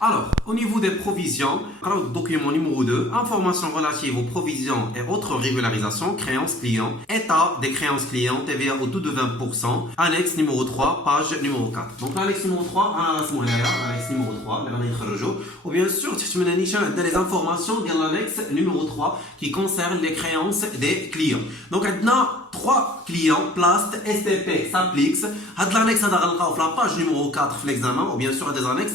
Alors, au niveau des provisions, document numéro 2, informations relatives aux provisions et autres régularisations, créances clients, état des créances clients, TVA au taux de 20%, annexe numéro 3, page numéro 4. Donc l'annexe numéro 3, l'annexe numéro 3, ou bien sûr, les informations de l'annexe numéro 3 qui concerne les créances des clients. Donc, on a 3 clients, Plast, STP, Saplix. L'annexe à la page numéro 4 de l'examen, ou bien sûr des annexes,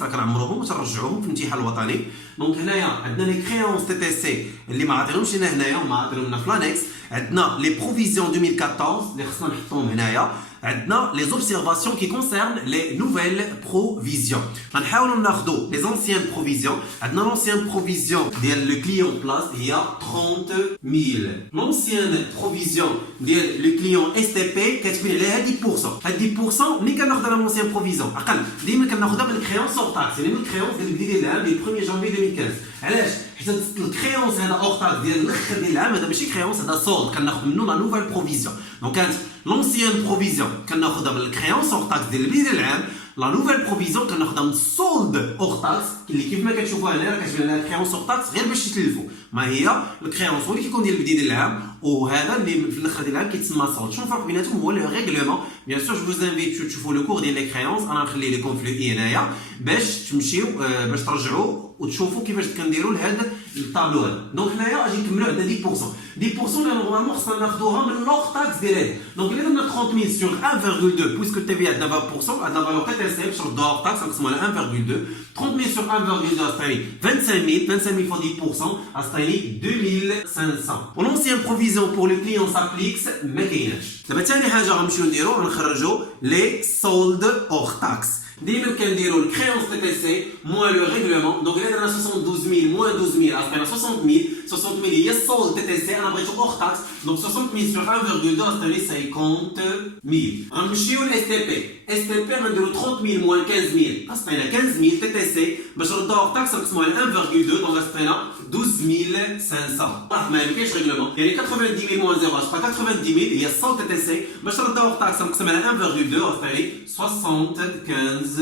donc هنايا les créances TTC اللي ما عطيناهمش هنا هنايا وما عطيناهم في l'annexe. عندنا les provisions 2014 اللي خصنا نحطهم هنايا. عندنا les observations qui concernent les nouvelles provisions. غنحاولوا ناخذوا les anciennes provisions. عندنا l'ancienne provision ديال le client Plast هي 30 000. l'ancienne provision ديال le client STP كتكون عليها 10%. هاد 10% ملي كناخذها لا l'ancienne provision اقل ديما كناخذها من الكريونس اور تاكس يعني من الكريونس ديال البدايه ديال العام ديال 1 جانفي 2015. علاش؟ حيت الكريونس هذا اور تاكس ديال الاخر ديال العام هذا ماشي كريونس هذا سولد كناخذ منه لا نوفيل بروفيزيون. دونك كانت l'ancienne provision كناخذها من الكريونس اور تاكس ديال البدايه ديال العام. لا نوفيل بروفيزيون كناخذها من السولد اور تاكس اللي كيف ما كتشوفوها هنا راه كتبان لها الكريونس اور تاكس غير باش تتلفوا. ما هي الكريونس هو اللي كيكون ديال البدايه ديال العام وهذا اللي في الاخر ديال العام كيتسمى سولد. شنو الفرق بيناتهم؟ هو لو ريغلومون. بيان سور جو فوز انفيت تشوفوا لو كور ديال لي كريونس. انا نخلي لكم في الاي هنايا باش تمشيو باش ترجعوا وتشوفوا كيفاش كنديروا لهذا الطابلو هذا. دونك هنايا اجي نكملوا عندنا 10% اللي نورمالمون خصنا ناخذوها من لور تاكس ديال هذا. دونك الا درنا 30 000 sur 1,2 بويسكو التي في عندنا 20% عندنا فالور تي سي باش نردوها لور تاكس نقسموها على 1,2. 30 000 sur 1,2 عطيني 25 000 fois 10% عطيني 2500. ولونسيان بروفيزيون بور لو كليون سابليكس ما كايناش. دابا ثاني حاجه غنمشيو نديرو غنخرجوا لي سولد اور تاكس. ديما كنديروا الكريونس تي تي سي موان لو ريغلومون. دونك الا درنا 72000 موان 12000 عطينا 60000. 60000 هي السولد تي تي سي انا بغيتو اور تاكس. دونك 60000 sur 1,2 عطيني 50000. غنمشيو لاس تي بي. اس تي بي غنديروا 30000 موان 15000 عطينا 15000 تي تي سي باش نردوها اور تاكس نقسموها على 1,2 دونك عطينا 12500. راه ما كاينش ريغلومون يعني 90000 موان 0 عطينا 90000 هي السولد تي تي سي باش نردوها اور تاكس نقسمها على 1,2 عطيني 75000.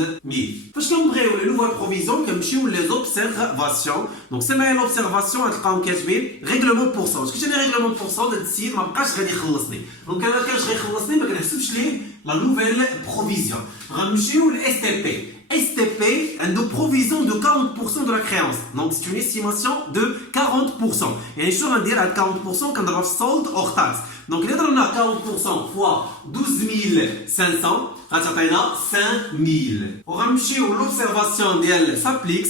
فاش كنبغيو لي نوفال بروفيزيون كنمشيو لي زوبسيرفاسيون. دونك سما لوبسيرفاسيون غتلقاهم كاتبين ريغلومون بورسون. واش كيجيني ريغلومون بورسون هذا السيد ما بقاش غادي يخلصني. دونك انا كاش غيخلصني ما كنحسبش ليه لا نوفيل بروفيزيون. غنمشيو للاس تي بي. STP a une provision de 40% de la créance. Donc c'est une estimation de 40%. Et les choses à dire à 40% quand on a solde hors taxe. Donc on a 40% fois 12500, on a 5000. On va marcher l'observation de Saplix,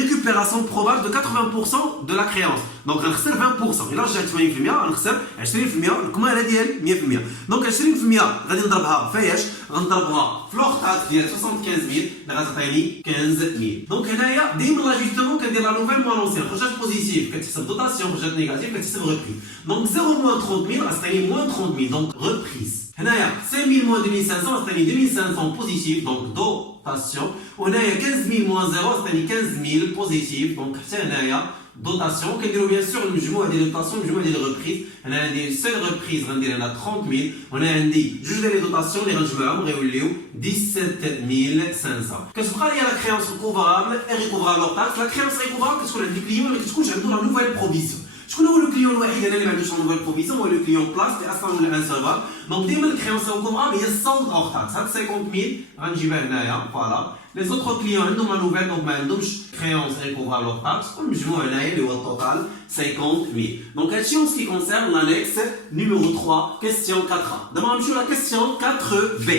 récupération probable de 80% de la créance. Donc on a 20%. Et là j'ai 80%, on a 20%, comment elle a dit elle 100%. Donc 20%, on va نضربها فايش غنضربها في لور تاكس ديال 75000 غتعطيني 15000. دونك هنايا ديما لاجيستمون كندير لا نوفيل موان لونسيان. خرجات بوزيتيف كتحسب دوتاسيون، خرجات نيجاتيف كتحسب ريبريز. دونك 0 موان 30000 غتعطيني موان 30000 دونك ريبريز. هنايا 5000 موان 2500 غتعطيني 2500 بوزيتيف دونك دوتاسيون. وهنايا 15000 موان 0 غتعطيني 15000 بوزيتيف دونك حتى هنايا dotation. كنديروا بيان سور المجموع ديال الدوتاسيون المجموع ديال الريبريز. انا عندي سيل ريبريز غندير انا 30000 وانا عندي جوج ديال لي دوتاسيون اللي غنجمعهم غيوليو 17500. كتبقى لي لا كريونس ريكوفرابل اي ريكوفرابل اور تاكس. لا كريونس ريكوفرابل كتكون عند الكليون اللي كتكونش عنده لا نوفيل بروفيزيون. شكون هو لو كليون الوحيد اللي ما عندوش لا نوفيل بروفيزيون؟ هو لو كليون بلاس اللي اصلا ولا انسولفابل. دونك ديما الكريونس ريكوفرابل هي السولد اور تاكس. هاد 50000 غنجيبها هنايا فوالا. Les autres clients عندهم la nouvelle donc ما عندهمش créance récouvrable hors taxe. والمجموع هنايا اللي هو التوتال 50000. Donc هادشي en ce qui concerne l'annexe numéro 3 question 4A. دابا غنمشيو la question 4B.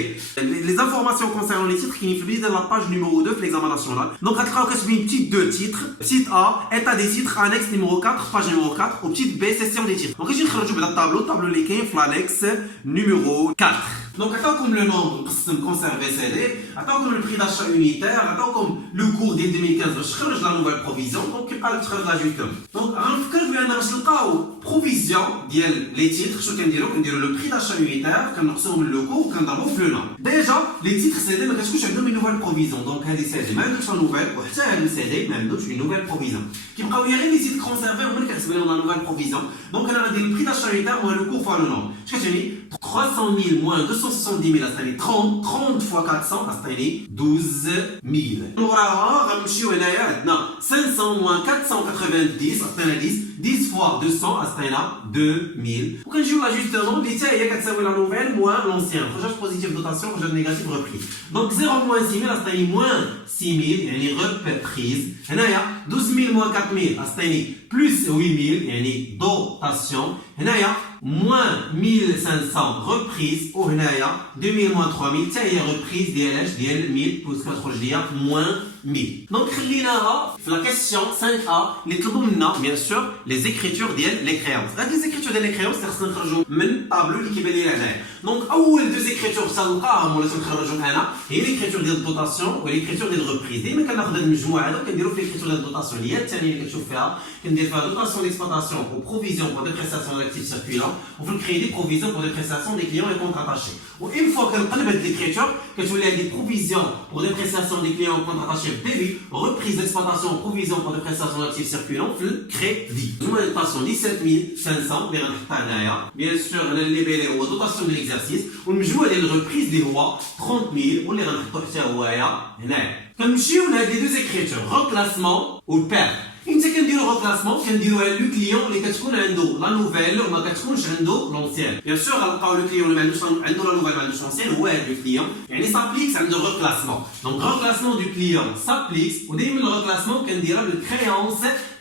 Les informations concernant les titres qui figurent dans la page numéro 2 في l'examen national. Donc غتلقاو كتبين petite 2 titres. Petite A état des titres annexe numéro 4 page numéro 4 و petite B session des titres. Donc غنجي نخرجوا بهذا الطابلو اللي كاين في l'annexe numéro 4. Donc عطاوكم le nombre conservé CD, عطاوكم le prix d'achat unitaire, عطاوكم le cours ديال 2015 باش تخرج لا نوفيل بروفيزيون. دونك كيبقى لك تخرج لا جوستوم. دونك غنفكرك بان باش نلقاو بروفيزيون ديال لي تيتر شنو كنديرو لو بري داشا يونيتير كنقسمو من لوكو وكنضربو في لو نوم. ديجا لي تيتر سي دي ما كتكونش عندهم اون نوفيل بروفيزيون، دونك هادي سي دي ما عندوش لا نوفيل وحتى هادو سي دي ما عندوش اون نوفيل بروفيزيون. كيبقاو لي غير لي تيتر كونسيرفي ومن كنحسب لهم لا نوفيل بروفيزيون. دونك انا غندير البري داشا يونيتير موان لو كور فوا لو نوم. اش كتعني 300,000 moins 270,000 استاني 30 fois 400 استاني 12,000. وراها غنمشيو هنايا عندنا 500 moins 490 استاني 10 fois 200 استاني 2000. وكنجيو لاجوستمون اللي حتى هي كتساوي لا نوفيل موان لونسيان. خرجات بوزيتيف دوطاسيون خرجات نيجاتيف ريبريز. دونك 0 moins 6,000 استاني moins 6,000 يعني ريبريز. هنايا 12,000 moins 4,000 استاني plus 8,000 يعني دوطاسيون. هنايا moins 1500 reprise وهنايا 2000 moins 3000 حتى هي reprise ديال 1000 بويسك كتخرج ليا moins 1000. دونك خليناها في لا كيسيون 5A اللي طلبوا منا بيان سور لي زيكريتور ديال لي كريونس. هاد لي زيكريتور ديال لي كريونس خصنا نخرجوا من الطابلو اللي كيبان لينا هنايا. دونك اول دو زيكريتور تنلقاهم ولا تنخرجوا انا هي ليكريتور ديال الدوطاسيون وليكريتور ديال الريبريز. ديما كناخذ هاد المجموعه هادو كنديرو في ليكريتور ديال الدوطاسيون اللي هي الثانيه اللي كتشوف فيها كندير فيها دوطاسيون ديكسبلوطاسيون و بروفيزيون بور دي بريستاسيون داكتيف سيركولون وفي الكريدي بروفيزيون بور دي بريستاسيون دي كليون اي كونتر اتاشي. و اون فوا كنقلب هاد ليكريتور كتولي عندي بروفيزيون بور دي بريستاسيون دي كليون كونتر اتاشي ديبي reprise d'exploitation provision pour des prestations d'actifs circulants في الكريدي. dotation 17,500 اللي غنحطها هنايا. بيان سور انا اللي بالي هو دوطاسيون ديال ليكزارسيس والمجموع ديال الريبريز اللي هو 30,000 واللي غنحطو حتى هويا هنايا. كنمشيو لهاد لي دو زيكريتور روكلاسمون والبير. انت كنديرو روكلاسمون كنديروها لو كليون اللي كتكون عنده لا نوفيل وما كتكونش عنده لونسيان. بيان سور غنلقاو لو كليون اللي ما عندوش عنده لا نوفيل ما عندوش لونسيان هو هاد لو كليون يعني سابليكس عنده روكلاسمون. دونك روكلاسمون دو كليون سابليكس ودايما الروكلاسمون كنديرها بالكريونس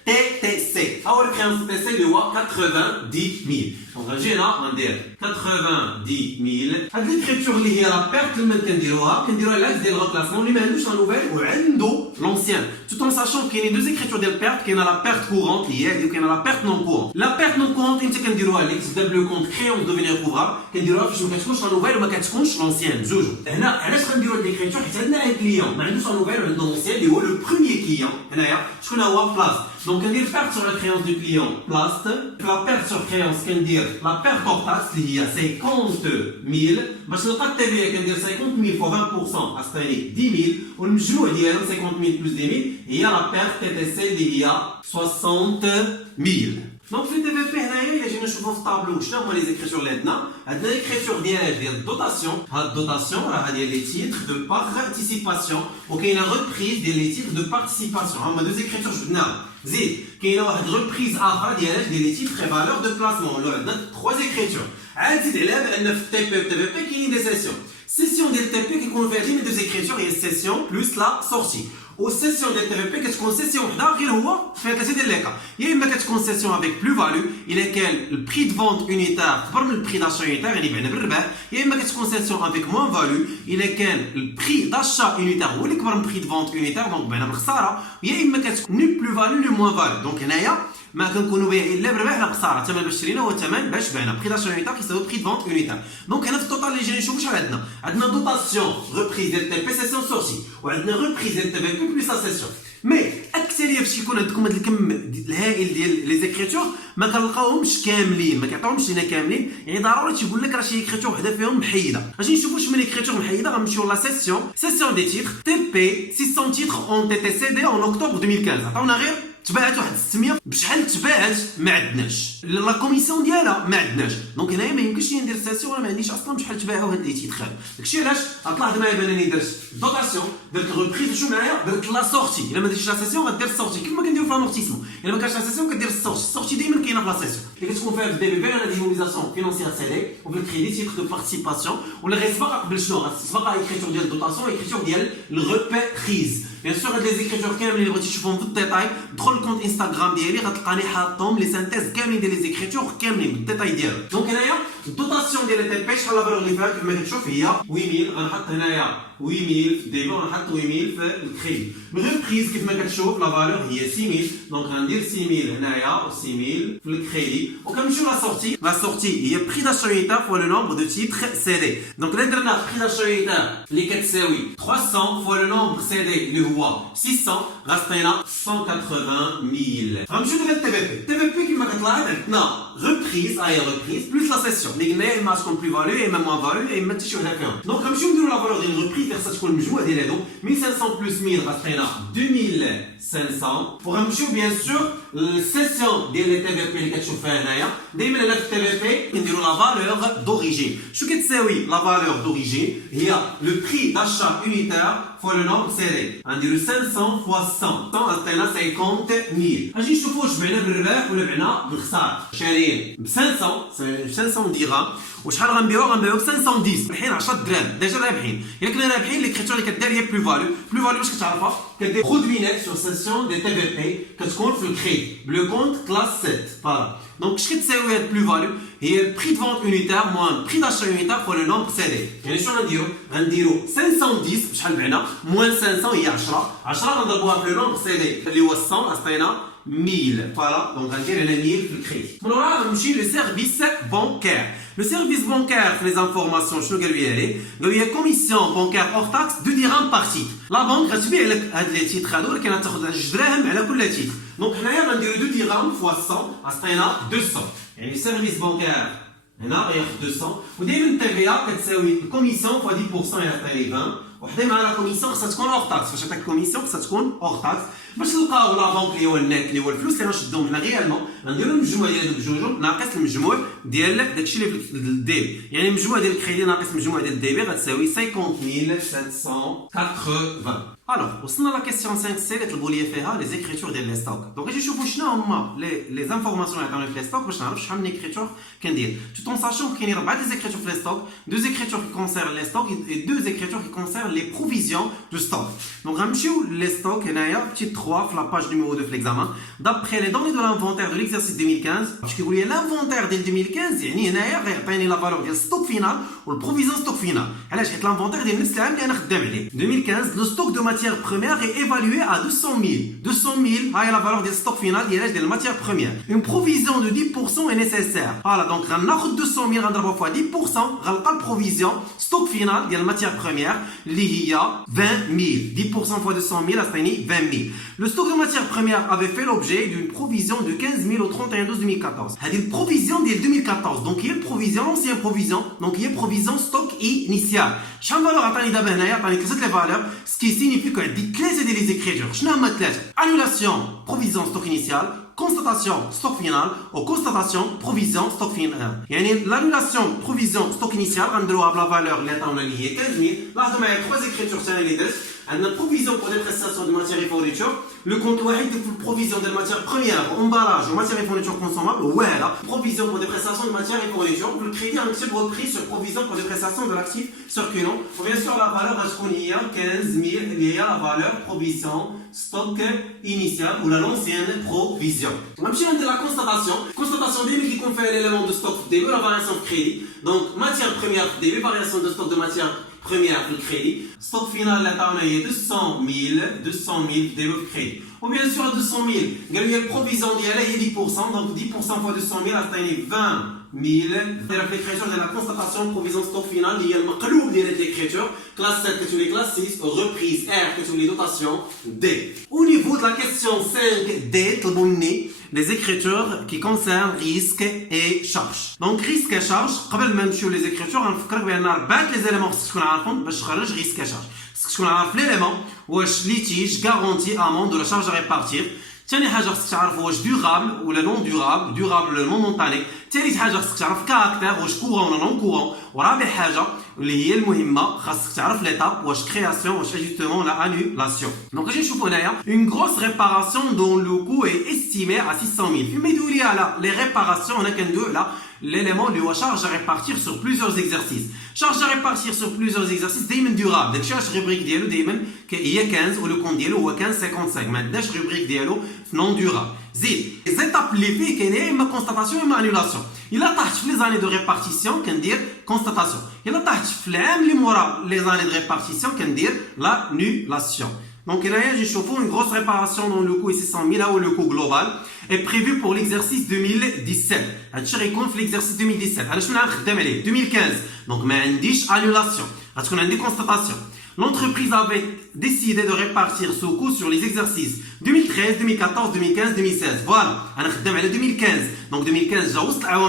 TTC. أول كريونس TTC اللي هو 90,000. دونك غنجي هنا غندير 90,000. هاد ليكريتور اللي هي لا بيرت اللي كنديروها لاكس ديال الروكلاسمون اللي ما عندوش لا نوفيل وعنده لونسيان. توت اون ساشون كاينين دو زيكريتور ديال بيرت كاينه لا بيرت كورونت اللي هي وكاينه لا بيرت نون كورونت. لا بيرت نون كورونت انت كنديروها اللي كتبدا بلو كونت كريونس دوفينير كوفرابل كنديروها فاش ما كتكونش لا نوفيل وما كتكونش لونسيان بجوج. هنا علاش كنديرو هاد ليكريتور حيت عندنا ان كليون ما عندوش لا نوفيل وعنده لونسيان اللي هو لو بروميير كليون. هنايا شكون هو بلاص. دونك كندير بيرت sur la créance du client place la perte sur créance كندير la perte hors taxe اللي هي 50,000 باش نلقى التبعيه كندير 50,000 fois 20% استاني 10,000 والمجموع ديالهم 50,000 plus 10,000 هي la perte TTC اللي هي 60,000. دونك في الدي في بي هنايا الا جينا نشوفو في الطابلو شنو هما لي زيكريتور اللي عندنا ليكريتور ديال الدوطاسيون. هاد الدوطاسيون راها ديال لي تيتر دو بارتيسيباسيون وكاينه ريبريز ديال لي تيتر دو بارتيسيباسيون. هما دو زيكريتور جبناهم. زيد كاينه واحد ريبريز اخرى ديال لي تيتر اي فالور دو بلاسمون ولا عندنا 3 زيكريتور. عاد زيد عليها بان في التي بي و التي في بي كاينين دي سيسيون. سيسيون ديال التي بي كيكونوا فيها ديما دو زيكريتور هي السيسيون بلس لا سورتي. والسيسيون ديال تي في بي كتكون سيسيون وحده غير هو فيها ثلاثه ديال لي كا. يا اما كتكون سيسيون افيك بلو فالو الا كان البري دو فونت يونيتير كبر من البري داشا يونيتير يعني بعنا بالربح. يا اما كتكون سيسيون افيك موان فالو الا كان البري داشا يونيتير هو اللي كبر من البري دو فونت يونيتير دونك بعنا بالخساره. يا اما كتكون ني بلو فالو ني موان فالو. دونك هنايا ما كنكونوا بايعين لا بربح لا بخساره. الثمن باش شرينا هو الثمن باش بعنا. بري داشا يونيتير كيساوي بري دو فونت يونيتير. دونك هنا في التوتال اللي جاي نشوفوا شحال عندنا دوطاسيون ريبريز ديال تي بي سيسيون سورتي وعندنا ريبريز ديال تي في بي بلس لا سيسيون. مي اكثريه فاش يكون عندكم هذا الكم الهائل ديال لي زيكريتور ما كنلقاوهمش كاملين ما كيعطيوهمش لينا كاملين يعني ضروري تيقول لك راه شي ليكريتور وحده فيهم محيده. غادي نشوفوا شنو ليكريتور محيده. غنمشيو لا سيسيون دي تيتر تي بي 600 تيتر اون تي تي سي دي اون اوكتوبر 2015. عطاونا غير تباعت واحد 600 بشحال تباعت ما عندناش لا كوميسيون ديالها ما عندناش. دونك هنايا ما يمكنش ندير سيسيون ولا ما عنديش اصلا بشحال تباعوا هاد لي تيتر. داكشي علاش طلعت معايا بانني درت دوطاسيون درت ريبريز شنو معايا درت لا سورتي. الا ما درتيش لا سيسيون غدير السورتي كيف ما كنديروا في لامورتيسمون. الا ما كانش لا سيسيون كدير السورتي دائما كاينه في لا سيسيون اللي كتكون فيها في الدي بي بي انا ديمونيزاسيون فينونسيير سي دي وفي الكريدي تيتر دو بارتيسيباسيون ولا غيسبق قبل شنو غتسبق ايكريتور ديال الدوطاسيون ايكريتور ديال الريبريز. بيان سور هاد لي زيكريتور كاملين اللي بغيتي تشوفهم في الديتاي دخل الكونت انستغرام ديالي غتلقاني حاطهم لي سانتيز كاملين ديال لي زيكريتور كاملين بالديتاي ديالو. دونك هنايا الدوطاسيون ديال تي بي شحال لا فالور اللي فيها كما كتشوف هي 8000. غنحط هنايا 8000 في الديبي ونحط 8000 في الكريدي. الريبريز كيف ما كتشوف لا فالور هي 6000. دونك غندير 6000 هنايا و 6000 في الكريدي وكنمشيو لا سورتي. لا سورتي هي بري داشا يونيتير فوا لو نومبر دو تيتر سي دي. دونك الا درنا بري داشا يونيتير اللي كتساوي 300 فوا لو نومبر سي دي اللي هو 600 غطينا 180 000 غنمشيو لهاد TVP كما كتلاحظ عندنا reprise reprise plus la session اللي قلنا يا اما تكون بلو فاليو يا اما موان فاليو يا اما حتى شي وحده فيهم دونك غنمشيو نديرو لا فالور ديال الريبريز اللي خصها تكون المجموع ديال هادو 1500 بلس 1000 غتعطينا 2500 وغنمشيو بيان سور السيسيون ديال لي TVP اللي كتشوف فيها هنايا دائما هنا في TVP كنديرو لا فالور دوريجين شنو كتساوي لا فالور دوريجين هي لو بري داشا يونيتير fois le nombre CD. غنديرو 500 fois 100 عطينا 50000 غادي نشوفوا واش بعنا بالربح ولا بعنا بالخساره شاريين ب 500 درهم وشحال غنبيعو ب 510 الحين 10 دراهم ديجا رابحين الا كنا رابحين لي كريتور اللي كدير هي بلو فاليو باش كتعرفها كدير برودوي نيت سور سيسيون دي TVP كتكون في الكريدي بلو كونت كلاس 7 فوالا دونك اش كتساوي هاد بلو فاليو هي البري دو فونت يونيتير موان بري داشا يونيتير فوا لو نومبر CD يعني شنو غنديرو 510 بشحال بعنا موان 500 هي 10 غنضربوها في لو نومبر CD اللي هو 100 عطينا 1000 فوالا دونك غندير هنا 1000 في الكريدي من ورا غنمشي لو سيرفيس بانكير Le service bancaire, les informations, je vais il y a commission bancaire hors taxe 2 dirhams par titre. La banque va subir les titres à l'eau qui a un dirham à la couleur titre. Donc, on a 2 dirhams fois 100, à 200. Et le service bancaire, on a 200. Vous avez une TVA qui est commission fois 10% et 20. وحده مع لا كوميسيون خصها تكون اور تاكس فاش عطاك كوميسيون خصها تكون اور تاكس باش نلقاو لا بانك اللي هو النت اللي هو الفلوس اللي غنشدوهم هنا ريالمون غنديرو المجموع ديال دوك بجوجهم ناقص المجموع ديال داكشي اللي في الديبي يعني المجموع ديال الكريدي ناقص المجموع ديال الديبي غتساوي 50780 Alors, وصلنا لا كيسيون 5 سي اللي طلبوا لي فيها لي زيكريتور ديال لي ستوك دونك غادي نشوفوا شنو هما لي زانفورماسيون اللي عطاونا في لي ستوك باش نعرف شحال من اكريتور كندير tout en sachant كاينين 4 لي زيكريتور في لي ستوك 2 زيكريتور qui concernent les stocks et 2 زيكريتور qui concernent les provisions du stock donc غنمشيو لي ستوك هنايا petit 3 في لا باج numéro 2 في l'examen d'après les données de l'inventaire de l'exercice 2015 باش كيقول لي l'inventaire ديال 2015 يعني هنايا غيعطيني لا فالور ديال ستوك فينال والبروفيزيون ستوك فينال علاش حيت l'inventaire ديال نفس العام اللي انا خدام عليه 2015 le stock de matières premières est évalué à 200 000 هاي لا فالور ديال ستوك فينال ديال الماتيير بروميير une provision de 10% est nécessaire voilà donc غناخذ 200 000 غنضربها فوا 10% غنلقى البروفيزيون ستوك فينال ديال الماتيير بروميير اللي هي 20 000 10% fois 200 000 عطيني 20 000 le stock de matières premières avait fait l'objet d'une provision de 15 000 au 31 12 2014 هذه البروفيزيون ديال 2014 donc هي البروفيزيون l'ancien provision donc هي provision stock initial شحال فالور عطاني دابا هنايا عطاني 3 لي فالور سكي سينيفي كو عندي 3 ديال لي زيكريتور شنو هما 3 annulation provision stock initial constatation stock final ou constatation provision stock final يعني l'annulation provision stock initial غنديروها بلا فالور اللي عطاونا اللي هي 15000 لاحظوا معايا 3 زيكريتور ثاني اللي درت عندنا provision pour des prestations de matières et fournitures le compte واحد في provision de matières premières emballage ou matières et fournitures consommables وهذا provision pour des prestations de matières et fournitures le crédit غنكتب repris sur provision pour des prestations de l'actif circulant ou bien sûr la valeur غتكون هي 15000 اللي هي la valeur provision stock initial ou l'ancienne provision غنمشي ندير la constatation ديما كيكون فيها l'élément de stock début la variation de crédit donc matière première début variation de stock de matière première في الكريدي ستوك فينال اللي عطاونا هي 200 000 ديالو في الكريدي وبيان سور 200 000 قالوا لي البروفيزيون ديالها هي 10% دونك 10% فوا 200 000 عطيني 20 000 دايره في ليكريتور ديال لا كونستاتاسيون بروفيزيون ستوك فينال اللي هي المقلوب ديال هاد ليكريتور كلاس 7 كتولي كلاس 6 ريبريز ار كتولي دوتاسيون دي او نيفو دو لا كيسيون 5 دي طلبوا مني les écritures qui concernent risque et charge. Donc risque et charge قبل ما نمشيو les écritures غنفكرك بان 4 les éléments خصك تكون عارفهم باش تخرج risque et charge. خصك تكون عارف l'élément واش litige garantie amende de la charge à répartir. ثاني حاجه خصك تعرف واش durable ولا non durable ولا non momentané. ثالث حاجه خصك تعرف caractère واش courant ولا non courant. ورابع حاجه اللي هي المهمه خاصك تعرف l'étape واش création واش ajustement ولا annulation. Donc غادي نشوفوا هنايا une grosse réparation dont le coût est estimé à 600 000. فيما يدوي لي على les réparations هنا كندوي على l'élément اللي هو charge à répartir sur plusieurs exercices. charge à répartir sur plusieurs exercices دايما durable. داكشي علاش الريبريك ديالو دايما هي 15 ولو كونت ديالو هو 1555 ما عندناش الريبريك ديالو non durable. زيد زيتاب اللي فيه كاين يا اما constatation يا اما annulation. الا طاحت في لي زاني دو ريبارتيسيون كندير constatation. الا طاحت في العام اللي مورا لي زاني دو ريبارتيسيون كندير l'annulation. Donc là, j'ai chauffé une grosse réparation dont le coût est 600 000, là où le coût global est prévu pour l'exercice 2017. هادشي غيكون في l'exercice 2017. انا شنو غنخدم عليه 2015. Donc ما عنديش annulation. غتكون عندي constatation. L'entreprise avait décidé de répartir ce coût sur les exercices 2013, 2014, 2015, 2016. Voilà, on a 2015. Donc 2015,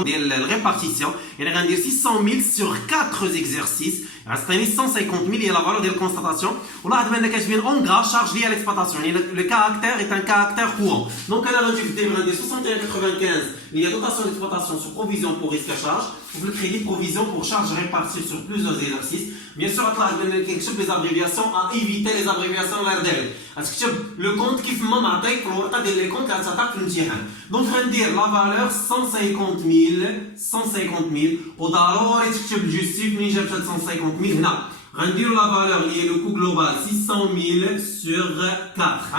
j'ai la répartition. Il y a 600 000 sur 4 exercices. Il y a 150 000 et la valeur de la constatation. On a en gras charge liée à l'exploitation. Le caractère est un caractère courant. Donc on a 61,95. Il y a dotation d'exploitation sur provision pour risque à charge. Le crédit provision pour charge répartie sur plusieurs exercices. Bien sûr, on a les abréviations à éviter les abréviations parce que le compte qui fait maman pour les comptes à s'attaque le tien. Donc on va dire la valeur 150 000 au dollar et le justif mais j'ai 150 000 non. On va dire la valeur liée le coût global 600 000 sur 4.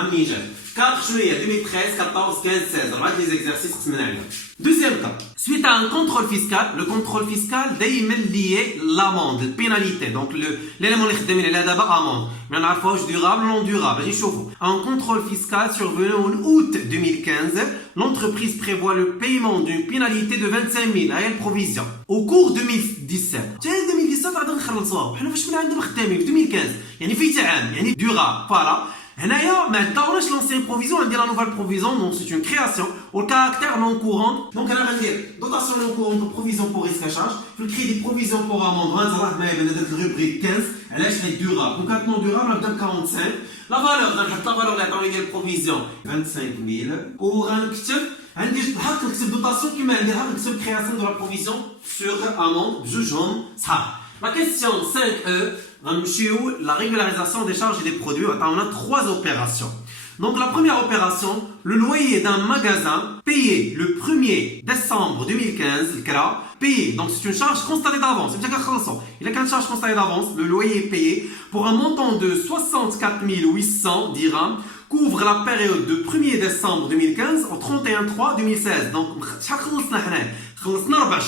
4 juillet 2013, 14, 15, 16. On va les exercices semaines. Deuxième cas. Suite à un contrôle fiscal, le contrôle fiscal دايما lié l'amende, la pénalité. Donc l'élément اللي خدامين عليه دابا amende. Mais on a fois durable ou non durable. Allez chauffe. Un contrôle fiscal survenu en août 2015, l'entreprise prévoit le paiement d'une pénalité de 25 000 à une provision. Au cours 2017. tiens 2017 غادي نخلصوها. حنا فاش من عندنا خدامين في 2015. يعني في عام يعني durable. Voilà. هنايا ما عندناش l'ancienne provision, on dit la nouvelle provision, donc c'est une création au caractère non courant. Donc on va dire dotation non courante pour provision pour risque à charge, le crédit provision pour amende, on va dire la rubrique 15, elle est durable. Donc non durable, on donne 45. La valeur de la provision 25 000 pour un عندي هاك نكتب dotation كيما عندي هاك نكتب création de la provision sur amende juge صح. La question 5E, la régularisation des charges et des produits. On a 3 opérations. Donc la première opération, le loyer d'un magasin payé le 1er décembre 2015, payé. Donc c'est une charge constatée d'avance. Il y a qu'une charge constatée d'avance. Le loyer est payé pour un montant de 64 800 dirhams. Couvre la période de 1er décembre 2015 au 31/3/2016. Donc, خلصنا 4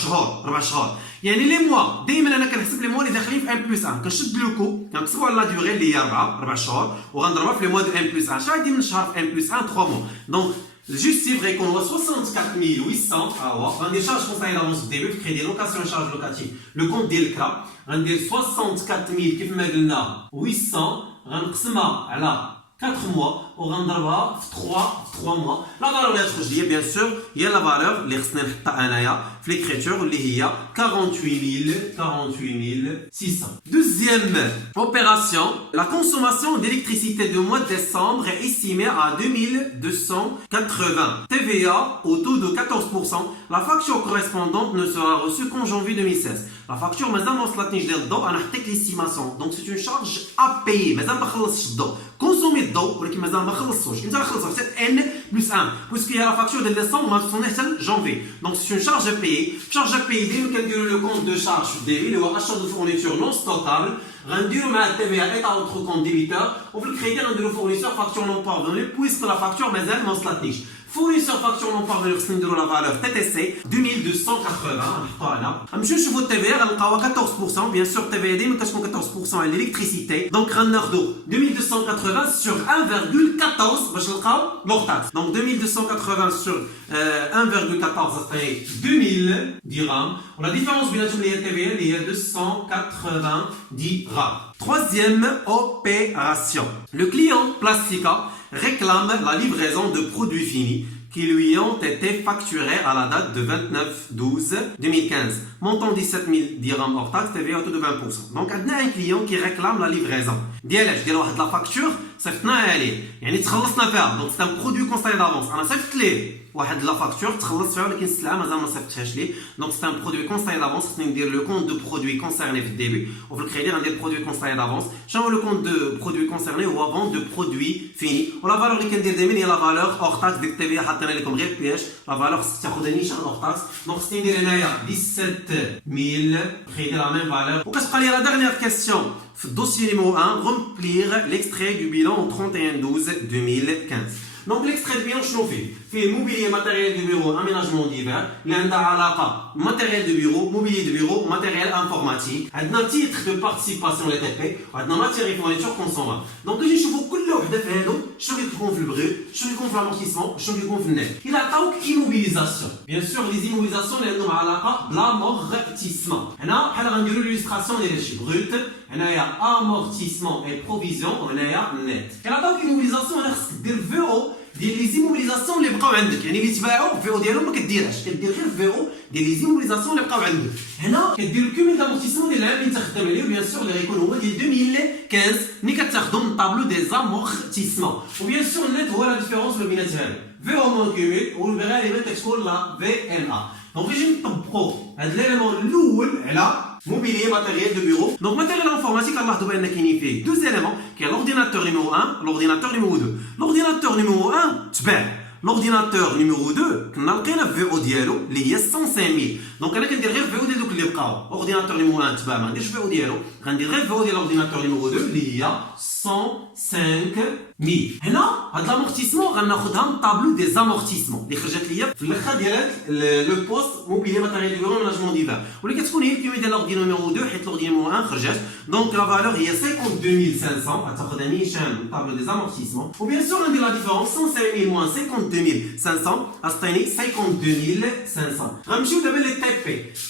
شهور. يعني les mois دائما انا كنحسب les mois اللي داخلين في 1+1 كنشد لو كو كنقسمو على لا ديوري اللي هي 4 شهور وغنضربها في les mois de 1+1 شحال غادي من شهر في 1+1 3 mois. Donc juste chiffre qu'on voit 64 800 on des charges constatées d'avance au début crédit location et charges locatives le compte ديال الكرا غندير 64 000 كيف ما قلنا 800 غنقسمها على 4 mois, on rendra 3 mois. La valeur de bien sûr, il y a la valeur, l'écriture, il y a 48 600. Deuxième opération, la consommation d'électricité du mois de décembre est estimée à 2280. TVA au taux de 14%. La facture correspondante ne sera reçue qu'en janvier 2016. La facture, donc c'est une charge à payer. Consommer الضوء ولكن مازال ما خلصوش انت خلصت n plus 1 puisqu'il y a la facture de décembre ما توصلناش حتى janvier. Donc c'est une charge à payer. Charge à payer ديما كنديروا le compte de charge débit اللي هو achat de fourniture non stockable غنديروا مع التي في à autre compte débiteur وفي الكريدي غنديروا fournisseur facture non parvenue puisque la facture مازال ما وصلتنيش. Fournisseur facture non parvenue خصنا la valeur TTC 2280 نحطوها هنا. نمشيو نشوفوا التي غنلقاوها 14%. Bien sûr التي ديما كتكون 14% على l'électricité. Donc غناخذوا 2280 sur 1,14 باش نلقاو l'hors-taxe. Donc 2280 sur 1,14 ça fait 2000 dirhams. La différence بيناتهم اللي هي التي اللي هي 290 dirhams. Troisième opération. Le client Plastica réclame la livraison de produits finis qui lui ont été facturés à la date de 29/12/2015. Montant 17 000 dirhams hors taxe, TVA au taux de 20%. Donc, on a un client qui réclame la livraison. ديالاش ديال واحد لا فاكتور صيفطنا عليه يعني تخلصنا فيها. Donc c'est un produit constaté d'avance. انا صيفط ليه واحد لا فاكتور تخلص فيها ولكن السلعه مازال ما صيفطتهاش ليه. Donc c'est un produit constaté d'avance. خصني ندير le compte de produit concerné في الديبي وفي الكريدي غندير produit constaté d'avance. شنو هو le compte de produit concerné هو vente de produit fini. ولا فالور اللي كندير دائما هي لا فالور hors taxe ديك التي في حطينا لكم غير بياش لا فالور خصك تاخذ نيشان hors taxe. Donc خصني ندير هنايا 17000 كريدي لا ميم فالور. وكتبقى لي لا dernière question. في الدوسيي numéro 1 remplir l'extrait du bilan au 31/12/2015. Donc l'extrait du bilan شنو فيه فيه mobilier matériel de bureau aménagement divers اللي عندها علاقه matériel de bureau mobilier de bureau matériel informatique عندنا titre de participation les TP وعندنا matière et fourniture consommable دونك نجي نشوفوا كل وحده في هادو شنو كيكون في البغيو شنو كيكون في l'amortissement شنو كيكون في النت الى عطاوك immobilisation bien sûr les immobilisations اللي عندهم علاقه بلامورتيسمون هنا بحال غنديروا l'illustration ديال هادشي brut هنايا amortissement et provision وهنايا net الى عطاوك immobilisation هنا خصك دير VO ديال لي زيموبيليزاسيون اللي بقاو عندك يعني اللي تباعوا في او ديالهم ما كديرهاش كدير غير في او ديال لي زيموبيليزاسيون اللي بقاو عندك هنا كدير الكوميل دامورتيسمون ديال العام اللي تخدم عليه بيان سور اللي غيكون هو ديال 2015 ملي كتاخذوا من طابلو دي زامورتيسمون وبيان سور النت هو لا ديفيرونس ما بين هادو في او مون كوميل والغالبا كتكون لا في ان ا دونك نجي نطبقوا هاد ليليمون الاول على mobilier matériel de bureau. Donc matériel informatique, Allah doit nous fait deux éléments, qui est l'ordinateur numéro 1, l'ordinateur numéro 2. L'ordinateur numéro 1, tu perds. L'ordinateur numéro 2, on a le VO dialo, il y a 105 000. Donc on a qu'à dire VO dialo que les bras. Ordinateur numéro 1, tu perds, on a dit VO dialo. On a dit VO de l'ordinateur numéro 2, il y a 105 000. هنا هاد l'amortissement غناخدها من طابلو دي زامورتيسمون اللي خرجت ليا في الاخر ديال لو بوست موبيلي ماتيريال دو بيرو ماناجمون ديفير واللي كتكون هي الكيمي ديال لوردي نيميرو 2 حيت لوردي نيميرو 1 خرجت دونك لا فالور هي 52500 غتاخدها نيشان من طابلو دي زامورتيسمون وبيان سور غندير لا ديفيرونس 105000 موان 52500 غتعطيني 52500 غنمشيو دابا لي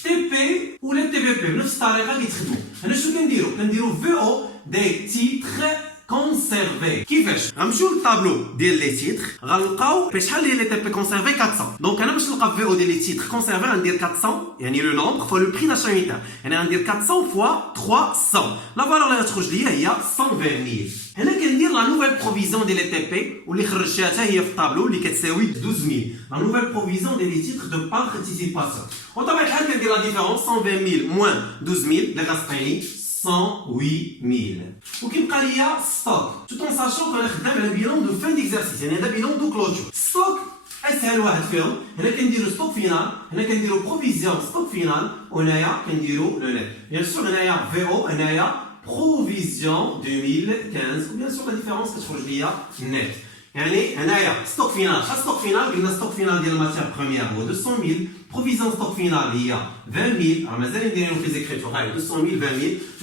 تي بي ولا تي بي بي بنفس الطريقه كيتخدموا هنا شنو كنديروا في او دي تيتر conservé كيفاش غنمشيو للطابلو ديال لي تيتر غنلقاو شحال هي لي تي بي كونسيرفي 400 دونك انا باش نلقى في او ديال لي تيتر كونسيرفي غندير 400 يعني لو نومبر فوا لو بري داشا يونيتير يعني غندير 400 فوا 300 لا فالور اللي غتخرج ليا هي 120000 هنا كندير لا نوفيل بروفيزيون ديال لي تي بي واللي خرجتها حتى هي في الطابلو اللي كتساوي 12000 لا نوفيل بروفيزيون ديال لي تيتر دو بارتيسيباسيون وطبعا الحال كندير لا ديفيرونس 120000 موان 12000 اللي غتعطيني 108000 وكيبقى ليا ستوك tout en sachant que انا خدام على بيلون دو فان ديكزارسيس يعني هذا بيلون دو كلوتور ستوك اسهل واحد فيهم هنا كنديرو ستوك فينال هنا كنديرو بروفيزيون ستوك فينال وهنايا كنديرو لو نت بيان سور هنايا في او هنايا بروفيزيون 2015 وبيان سور لا ديفيرونس كتخرج ليا نت يعني هنايا ستوك فينال شحال ستوك فينال قلنا ستوك فينال ديال الماتير بروميير هو 200000 بروفيزيون ستوك فينال هي 20000 راه مازال نديرو في زيكريتور هاي 200000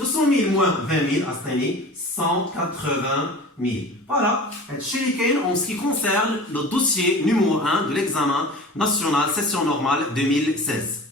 20000 موان 20000 عطيني 180000 فوالا هادشي اللي كاين en ce qui concerne le dossier numéro 1 de l'examen national session normale 2016